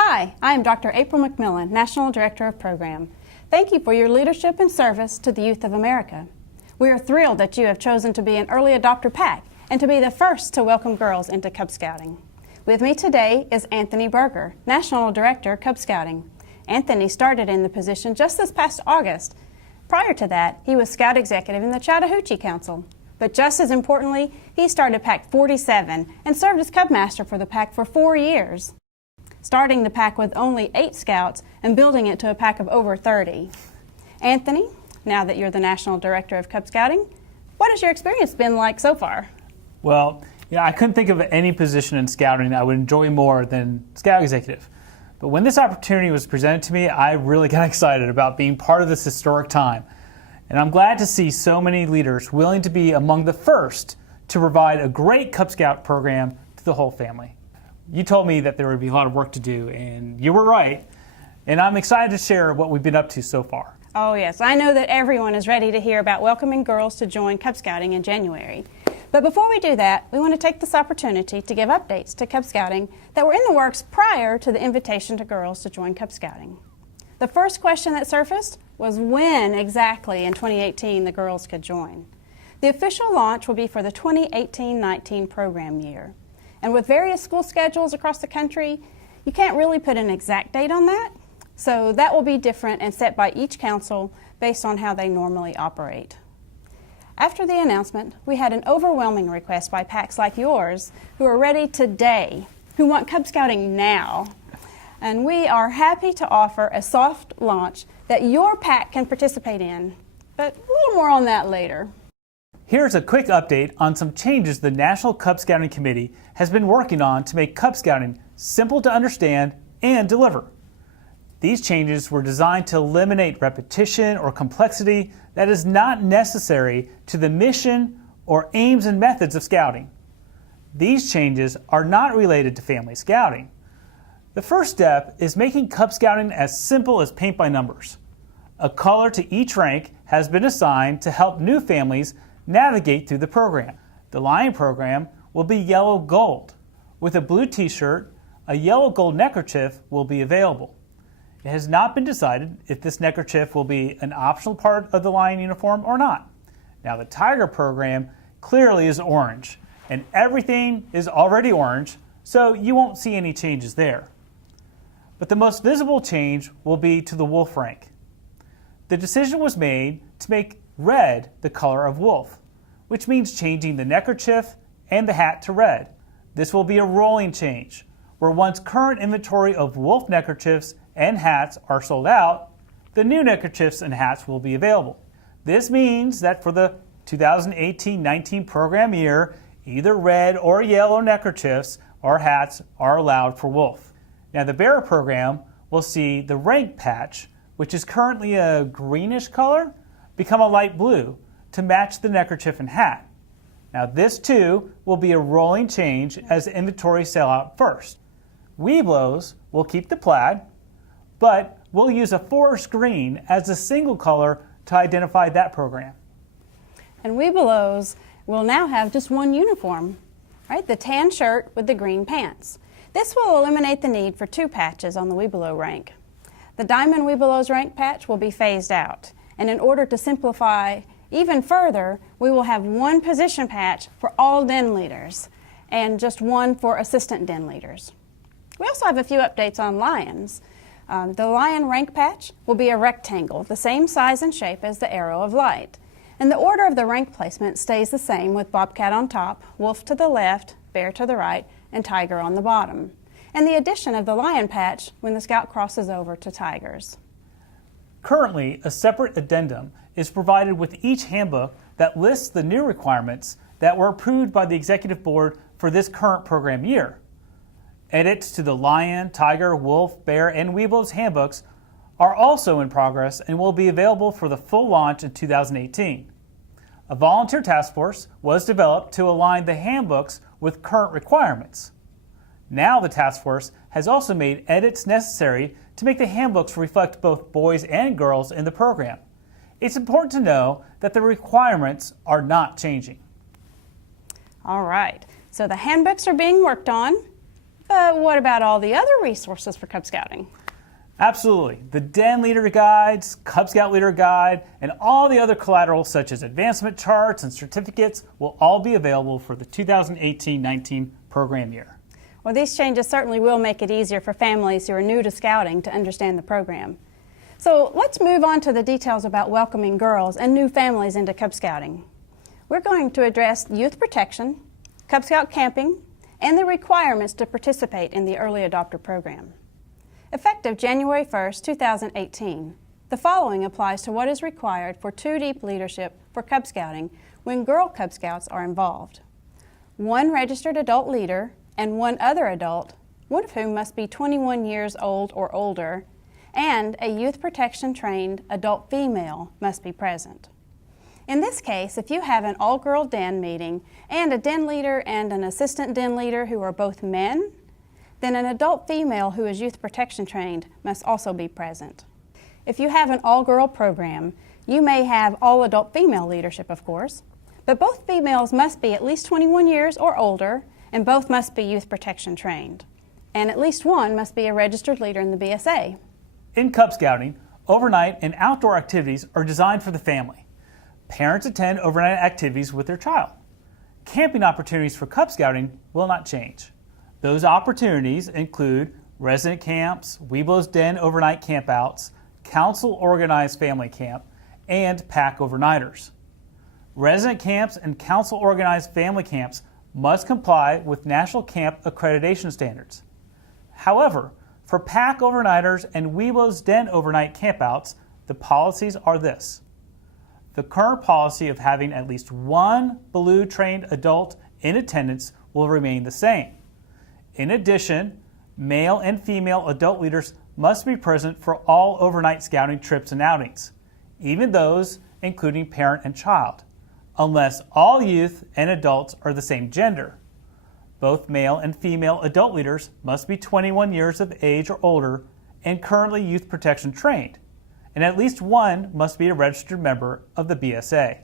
Hi, I am Dr. April McMillan, National Director of Program. Thank you for your leadership and service to the youth of America. We are thrilled that you have chosen to be an early adopter PAC and to be the first to welcome girls into Cub Scouting. With me today is Anthony Berger, National Director, Cub Scouting. Anthony started in the position just this past August. Prior to that, he was Scout Executive in the Chattahoochee Council. But just as importantly, he started PAC 47 and served as Cub Master for the PAC for 4 years, starting the PAC with only 8 Scouts and building it to a PAC of over 30. Anthony, now that you're the National Director of Cub Scouting, what has your experience been like so far? Well, I couldn't think of any position in Scouting I would enjoy more than Scout Executive. But when this opportunity was presented to me, I really got excited about being part of this historic time. And I'm glad to see so many leaders willing to be among the first to provide a great Cub Scout program to the whole family. You told me that there would be a lot of work to do, and you were right. And I'm excited to share what we've been up to so far. Oh yes, I know that everyone is ready to hear about welcoming girls to join Cub Scouting in January. But before we do that, we want to take this opportunity to give updates to Cub Scouting that were in the works prior to the invitation to girls to join Cub Scouting. The first question that surfaced was when exactly in 2018 the girls could join. The official launch will be for the 2018-19 program year. And with various school schedules across the country, you can't really put an exact date on that. So that will be different and set by each council based on how they normally operate. After the announcement, we had an overwhelming request by PACs like yours who are ready today, who want Cub Scouting now. And we are happy to offer a soft launch that your PAC can participate in, but a little more on that later. Here's a quick update on some changes the National Cub Scouting Committee has been working on to make Cub Scouting simple to understand and deliver. These changes were designed to eliminate repetition or complexity that is not necessary to the mission or aims and methods of Scouting. These changes are not related to family Scouting. The first step is making Cub Scouting as simple as paint by numbers. A color to each rank has been assigned to help new families navigate through the program. The Lion program will be yellow-gold. With a blue t-shirt, a yellow-gold neckerchief will be available. It has not been decided if this neckerchief will be an optional part of the Lion uniform or not. Now the Tiger program clearly is orange, and everything is already orange, so you won't see any changes there. But the most visible change will be to the wolf rank. The decision was made to make red the color of wolf, which means changing the neckerchief and the hat to red. This will be a rolling change, where once current inventory of wolf neckerchiefs and hats are sold out, the new neckerchiefs and hats will be available. This means that for the 2018-19 program year, either red or yellow neckerchiefs or hats are allowed for wolf. Now the Bear program will see the rank patch, which is currently a greenish color, become a light blue to match the neckerchief and hat. Now this too will be a rolling change as inventory sell out first. Webelos will keep the plaid, but we'll use a forest green as a single color to identify that program. And Webelos will now have just one uniform, right? The tan shirt with the green pants. This will eliminate the need for 2 patches on the Webelo rank. The Diamond Webelos rank patch will be phased out. And in order to simplify even further, we will have 1 position patch for all den leaders and just 1 for assistant den leaders. We also have a few updates on Lions. The Lion rank patch will be a rectangle, the same size and shape as the Arrow of Light. And the order of the rank placement stays the same with Bobcat on top, Wolf to the left, Bear to the right, and Tiger on the bottom. And the addition of the Lion patch when the Scout crosses over to Tigers. Currently, a separate addendum is provided with each handbook that lists the new requirements that were approved by the Executive Board for this current program year. Edits to the Lion, Tiger, Wolf, Bear, and Webelos handbooks are also in progress and will be available for the full launch in 2018. A volunteer task force was developed to align the handbooks with current requirements. Now the task force has also made edits necessary to make the handbooks reflect both boys and girls in the program. It's important to know that the requirements are not changing. All right, so the handbooks are being worked on. But what about all the other resources for Cub Scouting? Absolutely. The Den Leader Guides, Cub Scout Leader Guide, and all the other collateral such as advancement charts and certificates will all be available for the 2018-19 program year. Well, these changes certainly will make it easier for families who are new to Scouting to understand the program. So let's move on to the details about welcoming girls and new families into Cub Scouting. We're going to address youth protection, Cub Scout camping, and the requirements to participate in the Early Adopter Program. Effective January 1st, 2018, the following applies to what is required for 2 deep leadership for Cub Scouting when girl Cub Scouts are involved. 1 registered adult leader and 1 other adult, one of whom must be 21 years old or older, and a youth protection trained adult female must be present. In this case, if you have an all-girl den meeting and a den leader and an assistant den leader who are both men, then an adult female who is youth protection trained must also be present. If you have an all-girl program, you may have all-adult female leadership, of course, but both females must be at least 21 years or older, and both must be youth protection trained. And at least one must be a registered leader in the BSA. In Cub Scouting, overnight and outdoor activities are designed for the family. Parents attend overnight activities with their child. Camping opportunities for Cub Scouting will not change. Those opportunities include resident camps, Weeblo's Den overnight campouts, council-organized family camp, and pack overnighters. Resident camps and council-organized family camps must comply with National Camp Accreditation standards. However, for pack overnighters and Weeblo's Den overnight campouts, the policies are this. The current policy of having at least 1 Blue-trained adult in attendance will remain the same. In addition, male and female adult leaders must be present for all overnight scouting trips and outings, even those including parent and child, unless all youth and adults are the same gender. Both male and female adult leaders must be 21 years of age or older and currently youth protection trained, and at least one must be a registered member of the BSA.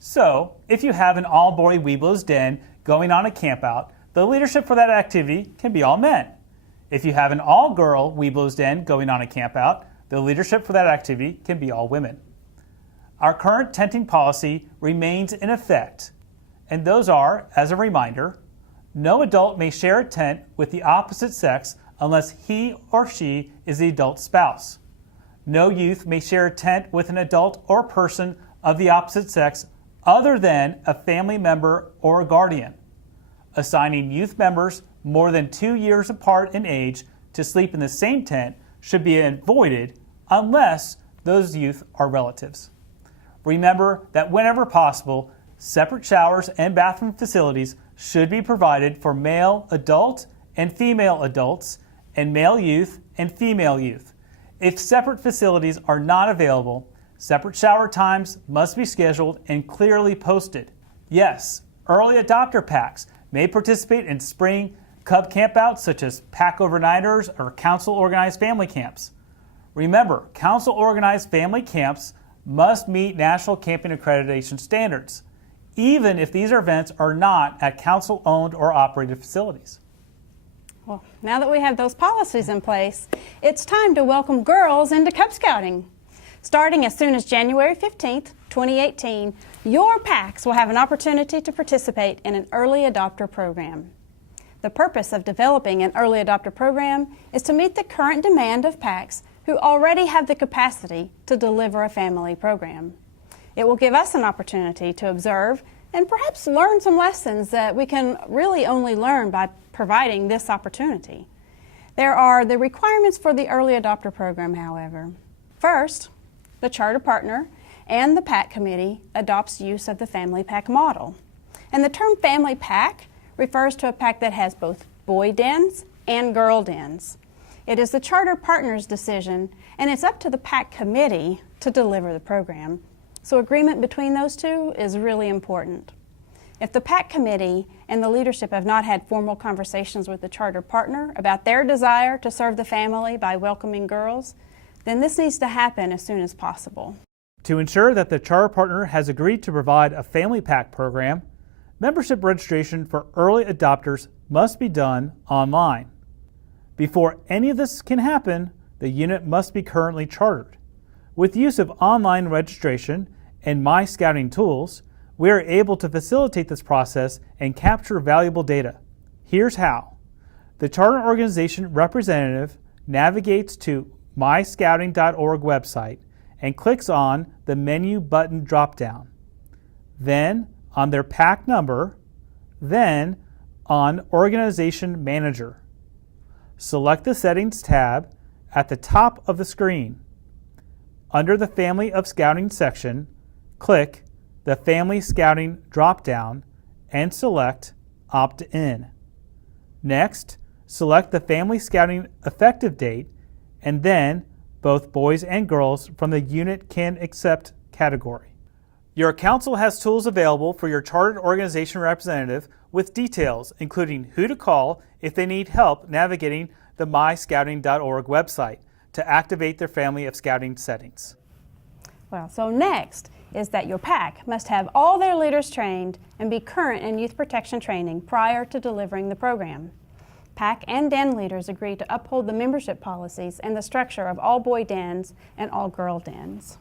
So, if you have an all-boy Weeblo's Den going on a campout, the leadership for that activity can be all men. If you have an all-girl Weeblo's Den going on a campout, the leadership for that activity can be all women. Our current tenting policy remains in effect, and those are, as a reminder, no adult may share a tent with the opposite sex unless he or she is the adult's spouse. No youth may share a tent with an adult or person of the opposite sex other than a family member or a guardian. Assigning youth members more than 2 years apart in age to sleep in the same tent should be avoided unless those youth are relatives. Remember that whenever possible, separate showers and bathroom facilities should be provided for male adult and female adults and male youth and female youth. If separate facilities are not available, separate shower times must be scheduled and clearly posted. Yes, early adopter packs may participate in spring Cub campouts such as pack overnighters or council-organized family camps. Remember, council-organized family camps must meet National Camping Accreditation standards, even if these events are not at council-owned or operated facilities. Well, now that we have those policies in place, it's time to welcome girls into Cub Scouting. Starting as soon as January 15th, 2018, your packs will have an opportunity to participate in an early adopter program. The purpose of developing an early adopter program is to meet the current demand of packs who already have the capacity to deliver a family program. It will give us an opportunity to observe and perhaps learn some lessons that we can really only learn by providing this opportunity. There are the requirements for the early adopter program, however. First, the charter partner and the PAC committee adopts use of the family pack model. And the term family pack refers to a pack that has both boy dens and girl dens. It is the charter partner's decision, and it's up to the PAC committee to deliver the program. So agreement between those two is really important. If the PAC committee and the leadership have not had formal conversations with the charter partner about their desire to serve the family by welcoming girls, then this needs to happen as soon as possible. To ensure that the charter partner has agreed to provide a family pack program, membership registration for early adopters must be done online. Before any of this can happen, the unit must be currently chartered. With use of online registration and My Scouting tools, we are able to facilitate this process and capture valuable data. Here's how. The charter organization representative navigates to myscouting.org website and clicks on the menu button dropdown, then on their PAC number, then on Organization Manager. Select the Settings tab at the top of the screen. Under the Family of Scouting section, click the Family Scouting dropdown and select Opt-in. Next, select the Family Scouting effective date and then both boys and girls from the Unit Can Accept category. Your council has tools available for your chartered organization representative with details including who to call if they need help navigating the myscouting.org website to activate their Family of Scouting settings. Well, so next is that your PAC must have all their leaders trained and be current in youth protection training prior to delivering the program. PAC and den leaders agree to uphold the membership policies and the structure of all boy dens and all girl dens.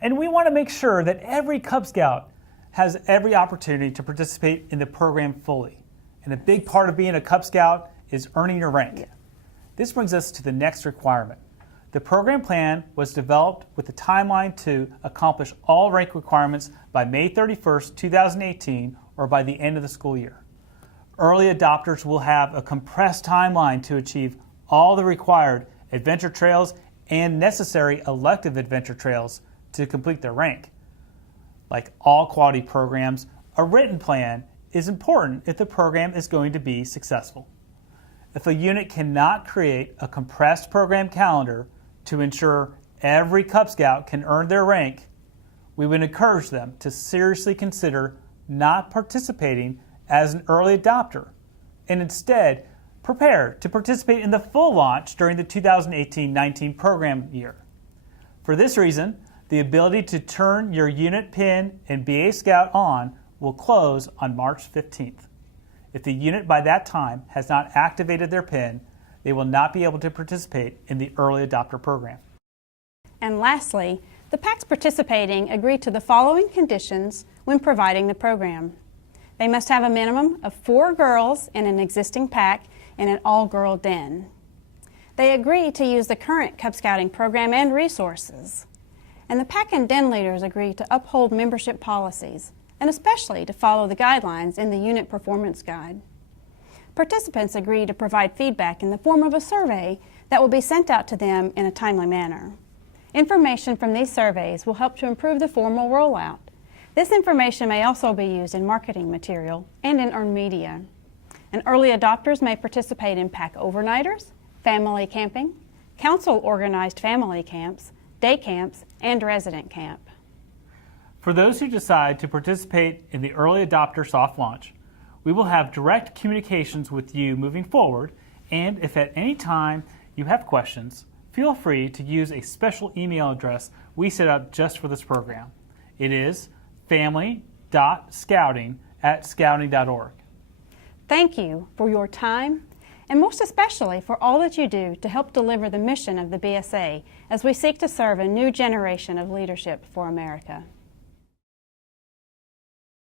And we want to make sure that every Cub Scout has every opportunity to participate in the program fully. And a big part of being a Cub Scout is earning your rank. Yeah. This brings us to the next requirement. The program plan was developed with a timeline to accomplish all rank requirements by May 31st, 2018, or by the end of the school year. Early adopters will have a compressed timeline to achieve all the required adventure trails and necessary elective adventure trails to complete their rank. Like all quality programs, a written plan is important if the program is going to be successful. If a unit cannot create a compressed program calendar to ensure every Cub Scout can earn their rank, we would encourage them to seriously consider not participating as an early adopter and instead prepare to participate in the full launch during the 2018-19 program year. For this reason, the ability to turn your unit PIN and BA Scout on will close on March 15th. If the unit by that time has not activated their PIN, they will not be able to participate in the early adopter program. And lastly, the PACs participating agree to the following conditions when providing the program. They must have a minimum of 4 girls in an existing PAC in an all-girl den. They agree to use the current Cub Scouting program and resources. And the PAC and den leaders agree to uphold membership policies, and especially to follow the guidelines in the Unit Performance Guide. Participants agree to provide feedback in the form of a survey that will be sent out to them in a timely manner. Information from these surveys will help to improve the formal rollout. This information may also be used in marketing material and in earned media. And early adopters may participate in PAC overnighters, family camping, council-organized family camps, day camps, and resident camp. For those who decide to participate in the early adopter soft launch, we will have direct communications with you moving forward, and if at any time you have questions, feel free to use a special email address we set up just for this program. It is family.scouting@scouting.org. Thank you for your time, and most especially for all that you do to help deliver the mission of the BSA as we seek to serve a new generation of leadership for America.